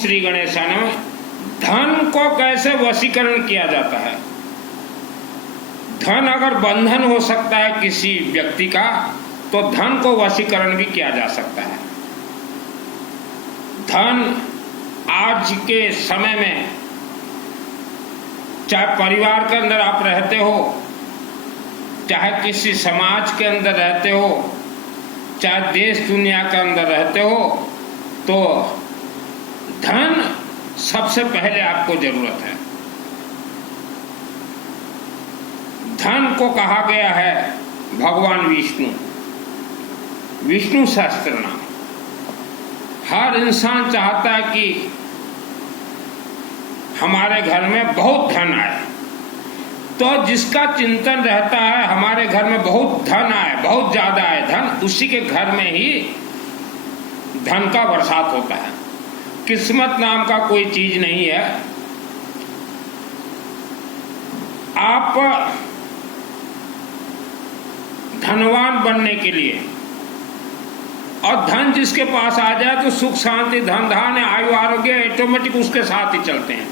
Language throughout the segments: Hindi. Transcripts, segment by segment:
श्री गणेशाय नमः। धन को कैसे वशीकरण किया जाता है? धन अगर बंधन हो सकता है किसी व्यक्ति का, तो धन को वशीकरण भी किया जा सकता है। धन आज के समय में, चाहे परिवार के अंदर आप रहते हो, चाहे किसी समाज के अंदर रहते हो, चाहे देश दुनिया के अंदर रहते हो, तो धन सबसे पहले आपको जरूरत है। धन को कहा गया है भगवान विष्णु, विष्णु सहस्त्र नाम। हर इंसान चाहता है कि हमारे घर में बहुत धन आए, तो जिसका चिंतन रहता है हमारे घर में बहुत धन आए, बहुत ज्यादा आए धन, उसी के घर में ही धन का बरसात होता है। किस्मत नाम का कोई चीज नहीं है। आप धनवान बनने के लिए, और धन जिसके पास आ जाए तो सुख शांति धन धान आयु आरोग्य ऑटोमेटिक उसके साथ ही चलते हैं।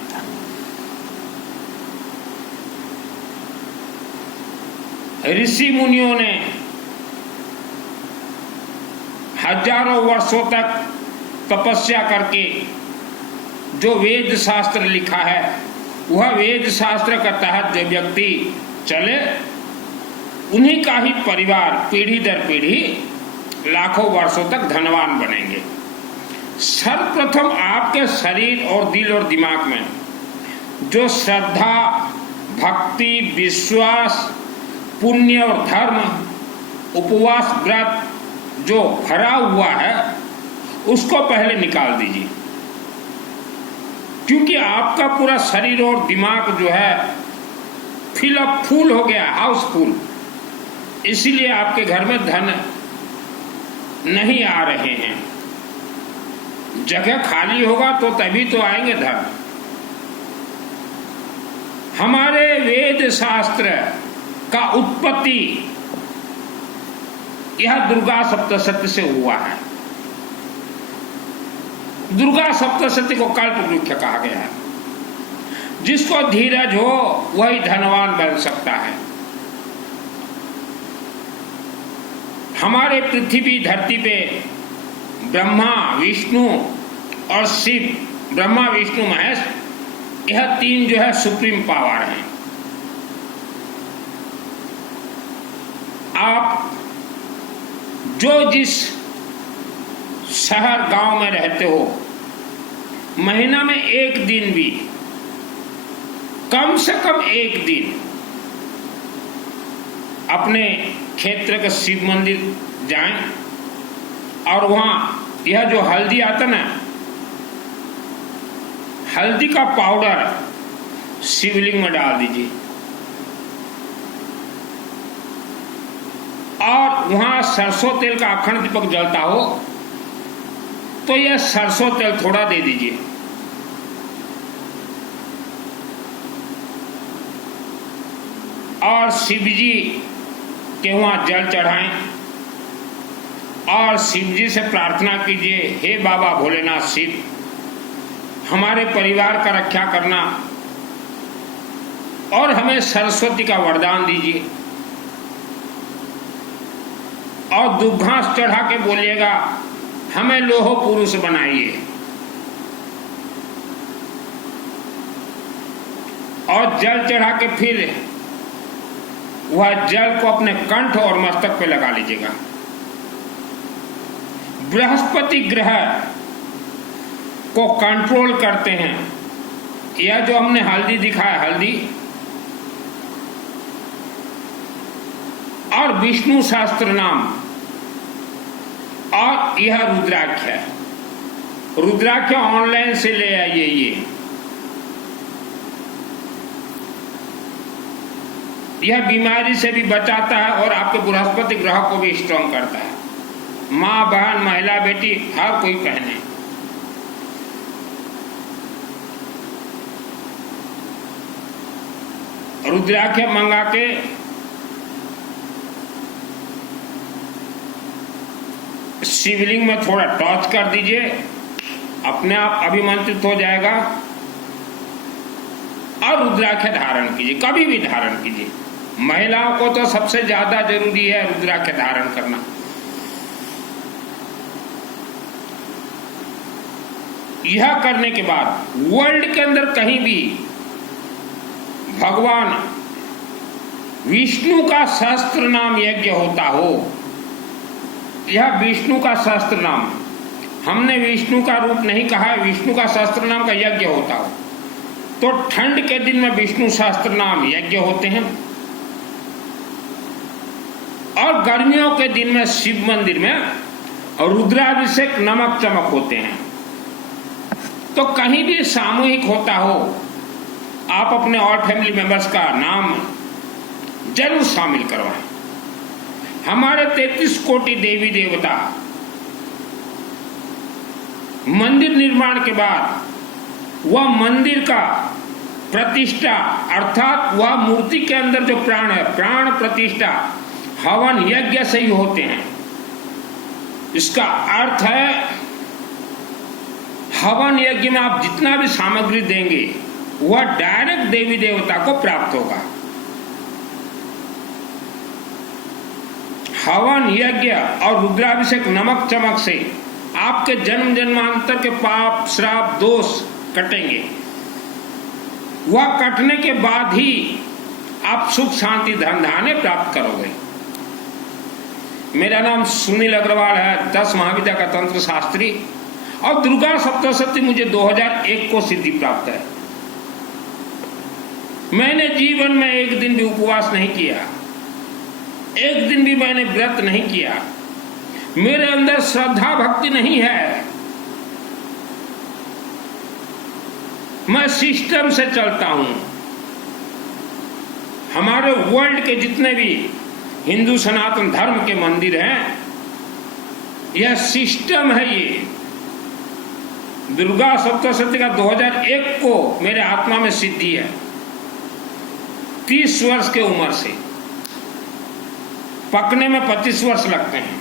ऋषि मुनियों ने हजारों वर्षों तक तपस्या करके जो वेद शास्त्र लिखा है, वह वेद शास्त्र के तहत जो व्यक्ति चले, उन्हीं का ही परिवार पीढ़ी दर पीढ़ी लाखों वर्षों तक धनवान बनेंगे। सर्वप्रथम आपके शरीर और दिल और दिमाग में जो श्रद्धा, भक्ति, विश्वास, पुण्य और धर्म, उपवास, व्रत जो भरा हुआ है, उसको पहले निकाल दीजिए। क्योंकि आपका पूरा शरीर और दिमाग जो है फिलअप फुल हो गया, हाउसफुल, इसीलिए आपके घर में धन नहीं आ रहे हैं। जगह खाली होगा तो तभी तो आएंगे धन। हमारे वेद शास्त्र का उत्पत्ति यह दुर्गा सप्तशती से हुआ है। दुर्गा सप्तशती को कल्प वृक्ष कहा गया है। जिसको धीरज हो वही धनवान बन सकता है। हमारे पृथ्वी धरती पे ब्रह्मा, विष्णु और शिव, ब्रह्मा विष्णु महेश, यह तीन जो है सुप्रीम पावर हैं। आप जो जिस शहर गांव में रहते हो, महीना में एक दिन भी, कम से कम एक दिन अपने क्षेत्र के शिव मंदिर जाएं और वहां यह जो हल्दी आता ना, हल्दी का पाउडर शिवलिंग में डाल दीजिए और वहां सरसों तेल का अखंड दीपक जलता हो तो यह सरसों तेल थोड़ा दे दीजिए और शिव जी के वहां जल चढ़ाएं और शिव जी से प्रार्थना कीजिए, हे बाबा भोलेनाथ शिव, हमारे परिवार का रक्षा करना और हमें सरस्वती का वरदान दीजिए। और दुर्घास चढ़ा के बोलिएगा, हमें लोह पुरुष बनाइए। और जल चढ़ा के फिर वह जल को अपने कंठ और मस्तक पे लगा लीजिएगा। बृहस्पति ग्रह को कंट्रोल करते हैं। यह जो हमने हल्दी दिखाया, हल्दी और विष्णु शास्त्र नाम, और यह रुद्राक्ष है। रुद्राक्ष ऑनलाइन से ले आइए। यह बीमारी से भी बचाता है और आपके बृहस्पति ग्रह को भी स्ट्रांग करता है। माँ, बहन, महिला, बेटी हर कोई पहने। रुद्राक्ष मंगा के शिवलिंग में थोड़ा टॉर्च कर दीजिए अपने आप अभिमंत्रित हो जाएगा और रुद्राक्ष धारण कीजिए, कभी भी धारण कीजिए। महिलाओं को तो सबसे ज्यादा जरूरी है रुद्राक्ष धारण करना। यह करने के बाद वर्ल्ड के अंदर कहीं भी भगवान विष्णु का सहस्त्र नाम यज्ञ होता हो, यह विष्णु का सहस्त्र नाम, हमने विष्णु का रूप नहीं कहा है, विष्णु का सहस्त्र नाम का यज्ञ होता हो तो ठंड के दिन में विष्णु सहस्त्र नाम यज्ञ होते हैं और गर्मियों के दिन में शिव मंदिर में रुद्राभिषेक नमक चमक होते हैं। तो कहीं भी सामूहिक होता हो, आप अपने और फैमिली मेंबर्स का नाम जरूर शामिल करवाएं। हमारे 33 कोटि देवी देवता मंदिर निर्माण के बाद वह मंदिर का प्रतिष्ठा अर्थात वह मूर्ति के अंदर जो प्राण है, प्राण प्रतिष्ठा हवन यज्ञ से ही होते हैं। इसका अर्थ है हवन यज्ञ में आप जितना भी सामग्री देंगे वह डायरेक्ट देवी देवता को प्राप्त होगा। हवन यज्ञ और रुद्राभिषेक नमक चमक से आपके जन्म जन्मांतर के पाप श्राप दोष कटेंगे। वह कटने के बाद ही आप सुख शांति धन धान्य प्राप्त करोगे। मेरा नाम सुनील अग्रवाल है, 10 महाविद्या का तंत्र शास्त्री, और दुर्गा सप्तशती मुझे 2001 को सिद्धि प्राप्त है। मैंने जीवन में एक दिन भी उपवास नहीं किया, एक दिन भी मैंने व्रत नहीं किया। मेरे अंदर श्रद्धा भक्ति नहीं है, मैं सिस्टम से चलता हूं। हमारे वर्ल्ड के जितने भी हिंदू सनातन धर्म के मंदिर हैं, यह सिस्टम है। ये दुर्गा सप्तशती का 2001 को मेरे आत्मा में सिद्धि है। 30 वर्ष के उम्र से, पकने में 25 वर्ष लगते हैं।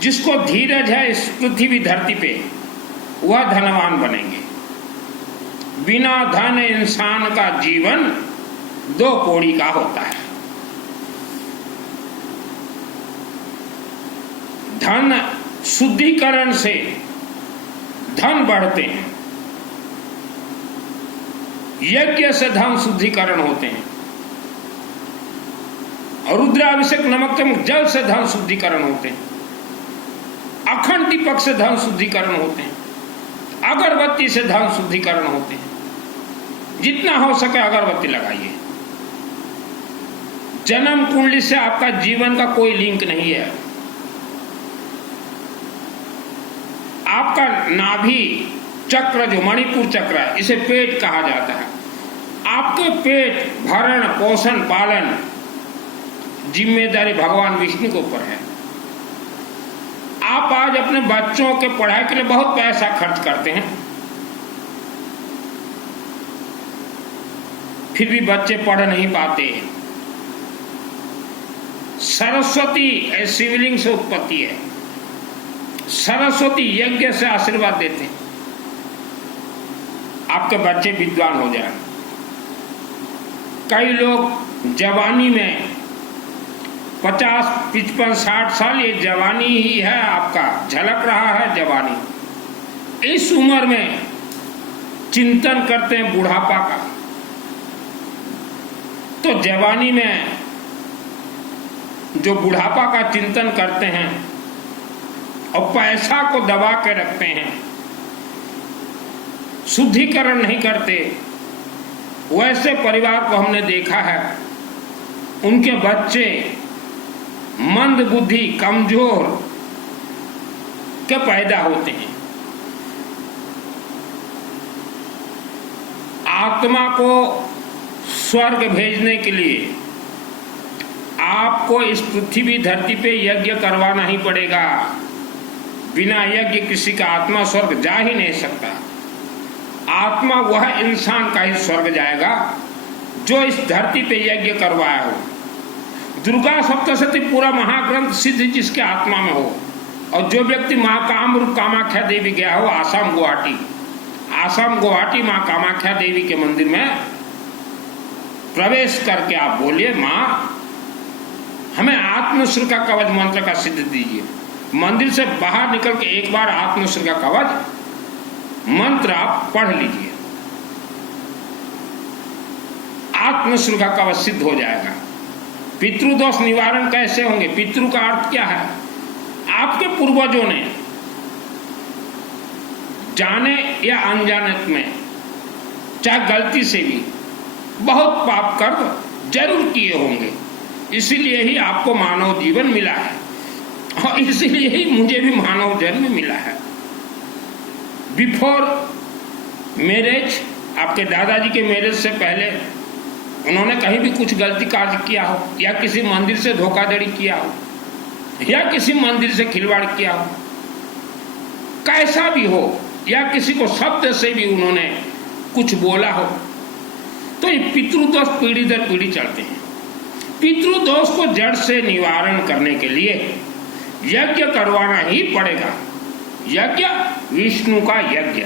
जिसको धीरज है इस पृथ्वी धरती पे, वह धनवान बनेंगे। बिना धन इंसान का जीवन 2 कौड़ी का होता है। धन शुद्धिकरण से धन बढ़ते हैं, यज्ञ से धन शुद्धिकरण होते हैं, और रुद्राभिषेक नमक चमक जल से धन शुद्धिकरण होते हैं, अखंड दीपक से धन शुद्धिकरण होते हैं, अगरबत्ती से धन शुद्धिकरण होते हैं। जितना हो सके अगरबत्ती लगाइए। जन्म कुंडली से आपका जीवन का कोई लिंक नहीं है। आपका नाभि चक्र जो मणिपुर चक्र है, इसे पेट कहा जाता है। आपके पेट भरण पोषण पालन जिम्मेदारी भगवान विष्णु के ऊपर है। आप आज अपने बच्चों के पढ़ाई के लिए बहुत पैसा खर्च करते हैं, फिर भी बच्चे पढ़ नहीं पाते। सरस्वती शिवलिंग से उत्पत्ति है। सरस्वती यज्ञ से आशीर्वाद देते हैं, आपके बच्चे विद्वान हो जाए। कई लोग जवानी में 50, 55, 60 साल, ये जवानी ही है, आपका झलक रहा है जवानी। इस उम्र में चिंतन करते हैं बुढ़ापा का, तो जवानी में जो बुढ़ापा का चिंतन करते हैं और पैसा को दबा के रखते हैं, शुद्धिकरण नहीं करते, वैसे परिवार को हमने देखा है, उनके बच्चे मंद बुद्धि कमजोर के पैदा होते हैं। आत्मा को स्वर्ग भेजने के लिए आपको इस पृथ्वी धरती पे यज्ञ करवाना ही पड़ेगा। बिना यज्ञ किसी का आत्मा स्वर्ग जा ही नहीं सकता। आत्मा वह इंसान का ही स्वर्ग जाएगा जो इस धरती पे यज्ञ करवाया हो। दुर्गा सप्तशती पूरा महाग्रंथ सिद्ध जिसके आत्मा में हो, और जो व्यक्ति माँ कामरूप कामाख्या देवी गया हो आसाम गुवाहाटी माँ कामाख्या देवी के मंदिर में प्रवेश करके आप बोलिए, माँ हमें आत्मश्री का कवच मंत्र का सिद्ध दीजिए। मंदिर से बाहर निकल के एक बार आत्मश्री का कवच मंत्र आप पढ़ लीजिए, आत्मश्री का कवच सिद्ध हो जाएगा। पितृदोष निवारण कैसे होंगे? पितृ का अर्थ क्या है? आपके पूर्वजों ने जाने या अनजाने में, चाहे गलती से भी, बहुत पाप कर्म जरूर किए होंगे, इसीलिए ही आपको मानव जीवन मिला है और इसीलिए ही मुझे भी मानव जन्म मिला है। बिफोर मैरिज, आपके दादाजी के मैरिज से पहले उन्होंने कहीं भी कुछ गलती कार्य किया हो, या किसी मंदिर से धोखाधड़ी किया हो, या किसी मंदिर से खिलवाड़ किया हो, कैसा भी हो, या किसी को शब्द से भी उन्होंने कुछ बोला हो, तो ये पितृदोष पीढ़ी दर पीढ़ी चलते हैं। पितृदोष को जड़ से निवारण करने के लिए यज्ञ करवाना ही पड़ेगा। यज्ञ विष्णु का यज्ञ।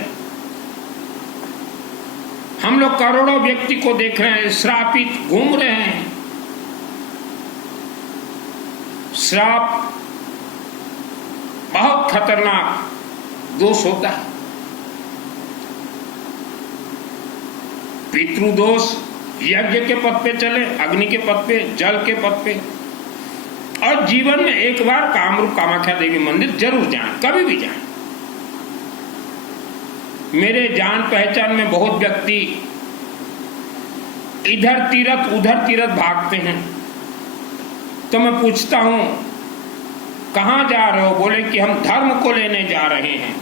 हम लोग करोड़ों व्यक्ति को देख रहे हैं श्रापित घूम रहे हैं। श्राप बहुत खतरनाक दोष होता है। पितृदोष यज्ञ के पद पे चले, अग्नि के पद पे, जल के पद पे, और जीवन में एक बार कामरूप कामाख्या देवी मंदिर जरूर जाएं, कभी भी जाएं। मेरे जान पहचान में बहुत व्यक्ति इधर तीरथ उधर तीरथ भागते हैं, तो मैं पूछता हूं कहां जा रहे हो? बोले कि हम धर्म को लेने जा रहे हैं।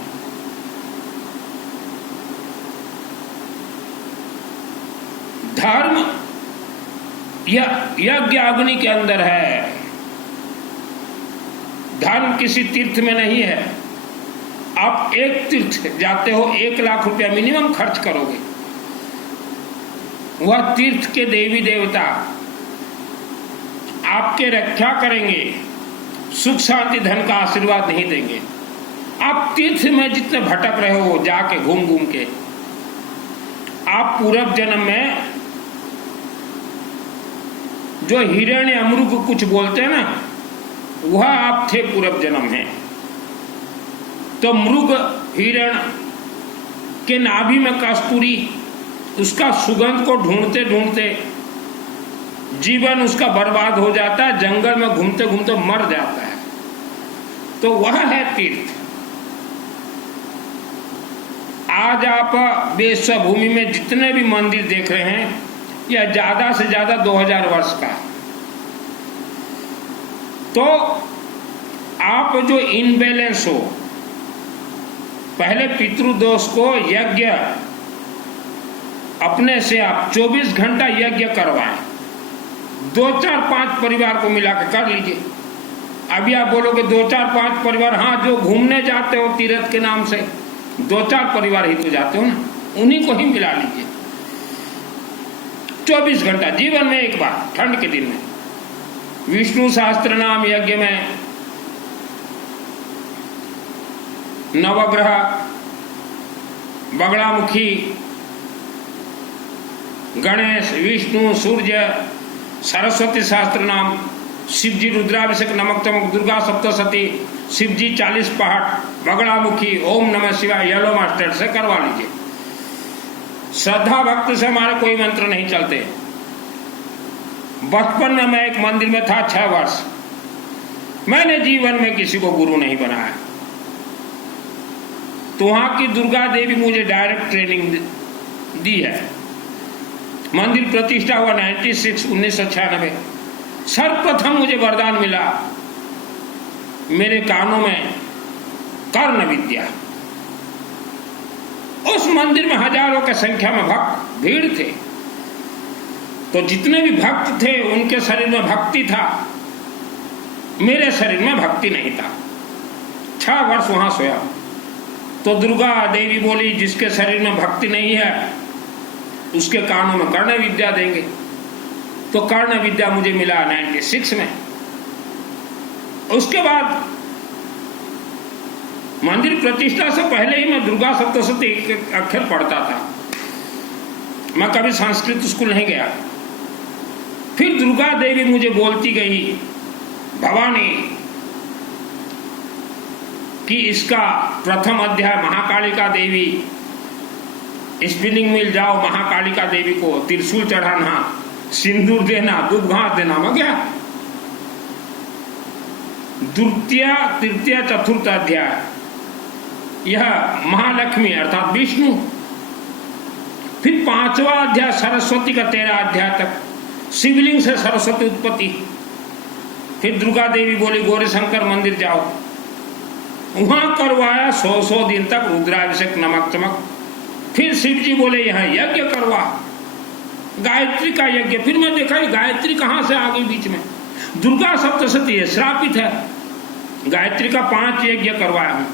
धर्म यज्ञ अग्नि के अंदर है, धर्म किसी तीर्थ में नहीं है। आप एक तीर्थ जाते हो, 1 लाख रुपया मिनिमम खर्च करोगे, वह तीर्थ के देवी देवता आपके रक्षा करेंगे, सुख शांति धन का आशीर्वाद नहीं देंगे। आप तीर्थ में जितने भटक रहे हो जाके घूम घूम के, आप पूर्व जन्म में जो हिरण्य अमृग कुछ बोलते हैं ना, वह आप थे पूर्व जन्म में। तो मृग हिरण के नाभि में कस्तूरी, उसका सुगंध को ढूंढते ढूंढते जीवन उसका बर्बाद हो जाता है, जंगल में घूमते घूमते मर जाता है। तो वह है तीर्थ। आज आप विश्व भूमि में जितने भी मंदिर देख रहे हैं, यह ज्यादा से ज्यादा 2000 वर्ष का है। तो आप जो इनबैलेंस हो, पहले पितृदोष को यज्ञ अपने से आप 24 घंटा यज्ञ करवाएं, 2 4 5 परिवार को मिलाकर कर लीजिए। अभी आप बोलोगे 2 4 5 परिवार, हाँ जो घूमने जाते हो तीर्थ के नाम से 2 4 परिवार ही तो जाते हो ना, उन्हीं को ही मिला लीजिए। 24 घंटा जीवन में एक बार, ठंड के दिन में विष्णु सहस्त्र नाम यज्ञ में नवग्रह, बगड़ामुखी, गणेश, विष्णु, सूर्य, सरस्वती सहस्त्र नाम, शिवजी रुद्राभिषेक, नमक चमक, दुर्गा सप्तशती, शिवजी 40 पहाड़, बगड़ामुखी, ओम नमः शिवाय, येलो मास्टर से करवा लीजिए। श्रद्धा भक्त से हमारे कोई मंत्र नहीं चलते। बचपन में मैं एक मंदिर में था 6 वर्ष, मैंने जीवन में किसी को गुरु नहीं बनाया। तो वहां की दुर्गा देवी मुझे डायरेक्ट ट्रेनिंग दी है। मंदिर प्रतिष्ठा हुआ 1996। सर्वप्रथम मुझे वरदान मिला, मेरे कानों में कर्ण विद्या। उस मंदिर में हजारों की संख्या में भक्त भीड़ थे। तो जितने भी भक्त थे उनके शरीर में भक्ति था, मेरे शरीर में भक्ति नहीं था। 6 वर्ष वहां सोया। तो दुर्गा देवी बोली, जिसके शरीर में भक्ति नहीं है उसके कानों में कर्ण विद्या देंगे। तो कर्ण विद्या मुझे मिला 96 में। उसके बाद मंदिर प्रतिष्ठा से पहले ही मैं दुर्गा सप्तशती एक अक्षर पढ़ता था। मैं कभी संस्कृत स्कूल नहीं गया। फिर दुर्गा देवी मुझे बोलती गई, भवानी, कि इसका प्रथम अध्याय महाकालिका देवी, स्पिनिंग मिल जाओ, महाकालिका देवी को त्रिशूल चढ़ाना, सिंदूर देना, दूध घास देना। मैं गया। द्वितीय, तृतीय, चतुर्थ अध्याय यह महालक्ष्मी अर्थात विष्णु। फिर 5वां अध्याय सरस्वती का 13 अध्याय तक, शिवलिंग से सरस्वती उत्पत्ति। फिर दुर्गा देवी बोली गौरीशंकर मंदिर जाओ, वहां करवाया 100 दिन तक रुद्राभिषेक, नमक चमक। फिर शिव जी बोले यहाँ यज्ञ करवा, गायत्री का यज्ञ। फिर मैं देखा गायत्री कहां से आ गई बीच में। दुर्गा सप्तशती है, श्रापित है। गायत्री का 5 यज्ञ करवाया हूं।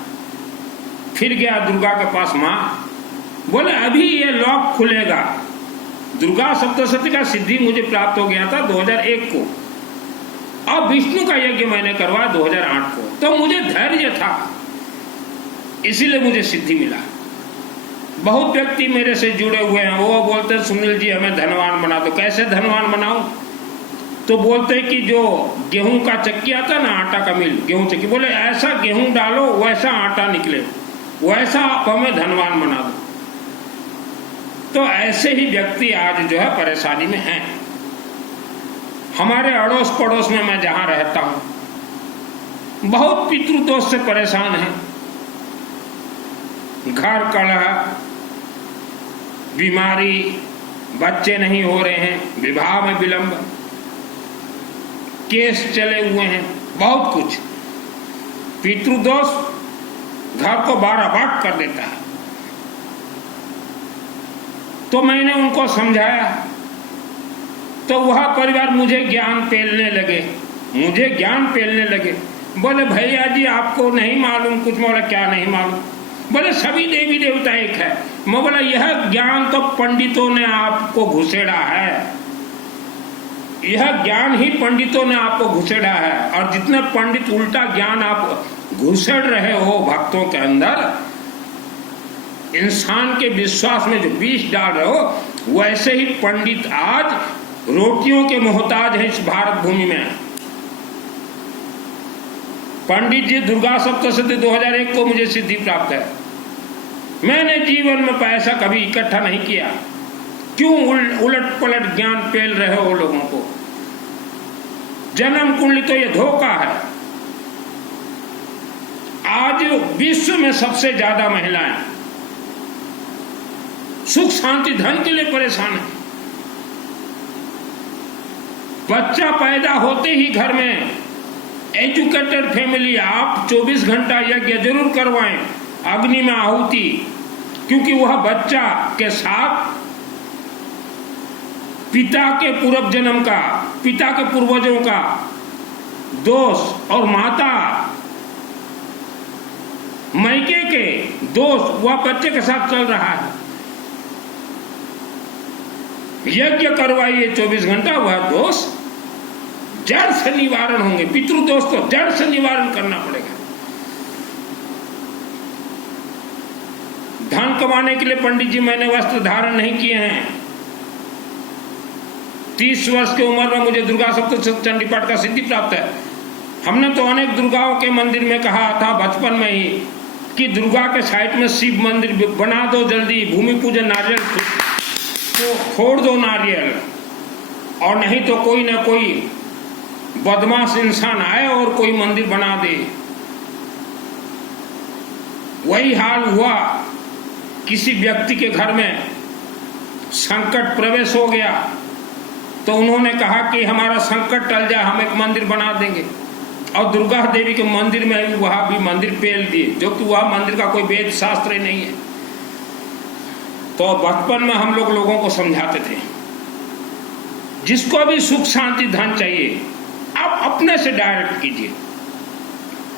फिर गया दुर्गा के पास, माँ बोले अभी ये लॉक खुलेगा। दुर्गा सप्तशती का सिद्धि मुझे प्राप्त हो गया था 2001 को। अब विष्णु का यज्ञ मैंने करवाया 2008 को। तो मुझे धैर्य था, इसीलिए मुझे सिद्धि मिला। बहुत व्यक्ति मेरे से जुड़े हुए हैं, वो बोलते हैं सुनील जी हमें धनवान बना दो। कैसे धनवान बनाऊं? तो बोलते हैं कि जो गेहूं का चक्की आता ना, आटा का मिल, गेहूं चक्की, बोले ऐसा गेहूं डालो वैसा आटा निकले, वैसा आप हमें धनवान बना दो। तो ऐसे ही व्यक्ति आज जो है परेशानी में हैं। हमारे अड़ोस पड़ोस में मैं जहां रहता हूं, बहुत पितृदोष से परेशान हैं। घर कलह, बीमारी, बच्चे नहीं हो रहे हैं, विवाह में विलंब, केस चले हुए हैं, बहुत कुछ। पितृदोष घर को 12 बाट कर देता है। तो मैंने उनको समझाया, तो वह परिवार मुझे ज्ञान पेलने लगे। बोले भैया जी आपको नहीं मालूम कुछ। बोला क्या नहीं मालूम? बोले सभी देवी देवता एक है। मैं बोला यह ज्ञान तो पंडितों ने आपको घुसेड़ा है, यह ज्ञान ही पंडितों ने आपको घुसेड़ा है। और जितने पंडित उल्टा ज्ञान आप घुसेड़ रहे हो भक्तों के अंदर, इंसान के विश्वास में जो विष डाल रहे हो, वैसे ही पंडित आज रोटियों के मोहताज है इस भारत भूमि में। पंडित जी दुर्गा सप्तशती 2001 को मुझे सिद्धि प्राप्त है। मैंने जीवन में पैसा कभी इकट्ठा नहीं किया। क्यों उलट पलट ज्ञान पेल रहे हो लोगों को? जन्म कुंडली तो ये धोखा है। आज विश्व में सबसे ज्यादा महिलाएं सुख शांति धन के लिए परेशान है। बच्चा पैदा होते ही घर में एजुकेटेड फैमिली, आप 24 घंटा यज्ञ जरूर करवाएं, अग्नि में आहुति, क्योंकि वह बच्चा के साथ पिता के पूर्व जन्म का, पिता के पूर्वजों का दोष और माता मैके के दोष वह बच्चे के साथ चल रहा है। यज्ञ करवाइए 24 घंटा, वह दोष जड़ से निवारण होंगे। पितृदोष तो जड़ से निवारण करना पड़ेगा। धन कमाने के लिए पंडित जी मैंने वस्त्र धारण नहीं किए हैं। 30 वर्ष की उम्र में मुझे दुर्गा सप्तशती चंडी पाठ का सिद्धि प्राप्त है। हमने तो अनेक दुर्गाओं के मंदिर में कहा था बचपन में ही कि दुर्गा के साइड में शिव मंदिर बना दो जल्दी, भूमि पूजन, नारियल तो फोड़ दो नारियल, और नहीं तो कोई ना कोई बदमाश इंसान आए और कोई मंदिर बना दे। वही हाल हुआ। किसी व्यक्ति के घर में संकट प्रवेश हो गया तो उन्होंने कहा कि हमारा संकट टल जाए, हम एक मंदिर बना देंगे। और दुर्गा देवी के मंदिर में वहां भी मंदिर पेल दिए, जो कि वह मंदिर का कोई वेद शास्त्र ही नहीं है। तो बचपन में हम लोगों को समझाते थे, जिसको भी सुख शांति धन चाहिए आप अपने से डायरेक्ट कीजिए,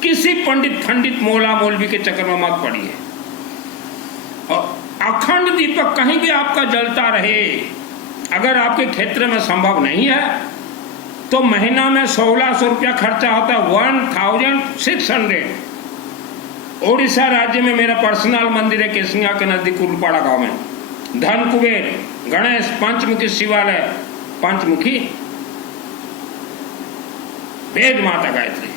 किसी पंडित फंडित मोला मौलवी के चक्कर में मत पड़िए। और अखंड दीपक कहीं भी आपका जलता रहे। अगर आपके क्षेत्र में संभव नहीं है तो महीना में 1600 रुपया खर्चा होता है, 1600। ओडिशा राज्य में मेरा पर्सनल मंदिर है केसिंगा के नजदीक उलपाड़ा गांव में। धन कुबेर, गणेश, पंचमुखी शिवालय, पंचमुखी वेद माता गायत्री,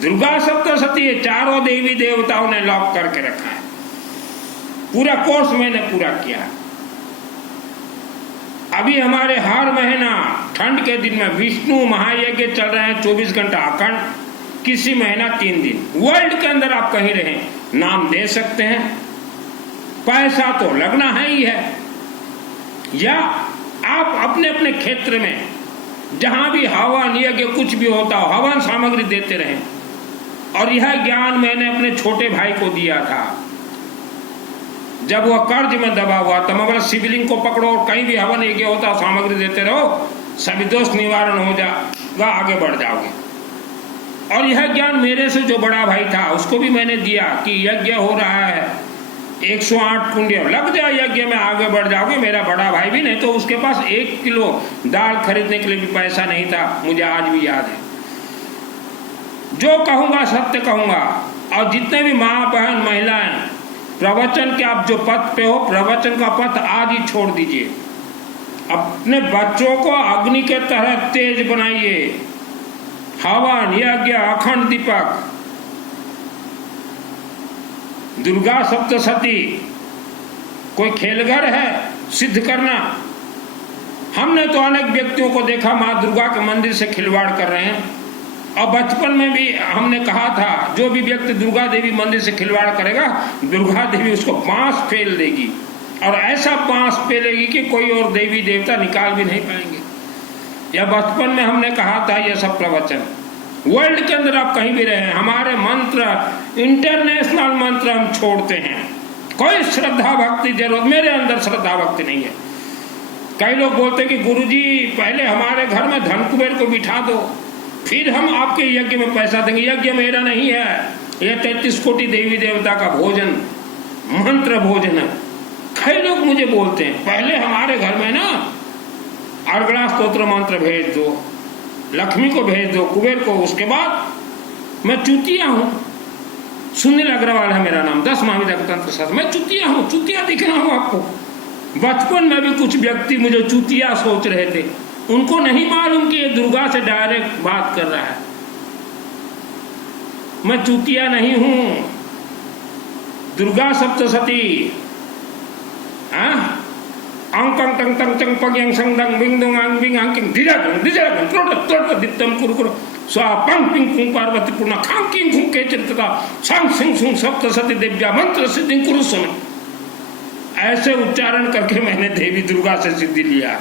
दुर्गा सप्तशती, चारों देवी देवताओं ने लॉक करके रखा है। पूरा कोर्स मैंने पूरा किया। अभी हमारे हर महीना ठंड के दिन में विष्णु महायज्ञ चल रहे हैं, 24 घंटा अखंड, किसी महीना 3 दिन। वर्ल्ड के अंदर आप कहीं रहें, नाम दे सकते हैं, पैसा तो लगना है ही है। या आप अपने अपने क्षेत्र में जहां भी हवन यज्ञ कुछ भी होता हो, हवन सामग्री देते रहें। और यह ज्ञान मैंने अपने छोटे भाई को दिया था जब वह कर्ज में दबा हुआ था। मैं बोला शिवलिंग को पकड़ो और कहीं भी हवन यज्ञ होता हो सामग्री देते रहो, सभी दोष निवारण हो जाएगा, आगे बढ़ जाओगे। और यह ज्ञान मेरे से जो बड़ा भाई था उसको भी मैंने दिया कि यज्ञ हो रहा है, 108 कुंडिया लग जाए यज्ञ में, आगे बढ़ जाओगे। मेरा बड़ा भाई भी, नहीं तो उसके पास 1 किलो दाल खरीदने के लिए भी पैसा नहीं था, मुझे आज भी याद है। जो कहूंगा सत्य कहूंगा। और जितने भी माँ बहन महिलाएं प्रवचन के आप जो पथ पे हो, प्रवचन का पथ आज ही छोड़ दीजिए। अपने बच्चों को अग्नि के तरह तेज बनाइए। हवन यज्ञ अखंड दीपक, दुर्गा सप्तशती कोई खेलघर है सिद्ध करना। हमने तो अनेक व्यक्तियों को देखा माँ दुर्गा के मंदिर से खिलवाड़ कर रहे हैं। और बचपन में भी हमने कहा था जो भी व्यक्ति दुर्गा देवी मंदिर से खिलवाड़ करेगा, दुर्गा देवी उसको बांस फेल देगी, और ऐसा बांस फेलेगी कि कोई और देवी देवता निकाल भी नहीं पाएंगे। यह बचपन में हमने कहा था। यह सब प्रवचन वर्ल्ड के अंदर आप कहीं भी रहे, हमारे मंत्र इंटरनेशनल मंत्र हम छोड़ते हैं। कोई श्रद्धा भक्ति जरूरत, मेरे अंदर श्रद्धा भक्ति नहीं है। कई लोग बोलते कि गुरुजी पहले हमारे घर में धन कुबेर को बिठा दो, फिर हम आपके यज्ञ में पैसा देंगे। यज्ञ मेरा नहीं है, यह 33 कोटि देवी देवता का भोजन, मंत्र भोजन है। कई लोग मुझे बोलते हैं पहले हमारे घर में ना अर्गणा स्तोत्र मंत्र भेज दो, लक्ष्मी को भेज दो, कुबेर को। उसके बाद मैं चुतिया हूं, सुनील अग्रवाल है मेरा नाम, 10 महाविद्या तंत्र शास्त्र। मैं चुतिया हूं, चुतिया दिख रहा हूं आपको। बचपन में भी कुछ व्यक्ति मुझे चुतिया सोच रहे थे, उनको नहीं मालूम कि ये दुर्गा से डायरेक्ट बात कर रहा है। मैं चुतिया नहीं हूं। दुर्गा सप्तशती, अंकं टंग टंग टंग पग्यं संगं बिंग दुंग अंग बिंग अंकिंग दिजगं दिजगं त्रोट त्रोट दित्तम कुरकुर स्वा पंग पिंग कुंग पार्वती पूर्णा खांग किंग खुंग के चिरतता सांग सिंग सुंग सप्तशती देव्या मंत्र सिद्धि कुरु समय। ऐसे उच्चारण करके मैंने देवी दुर्गा से सिद्धि लिया।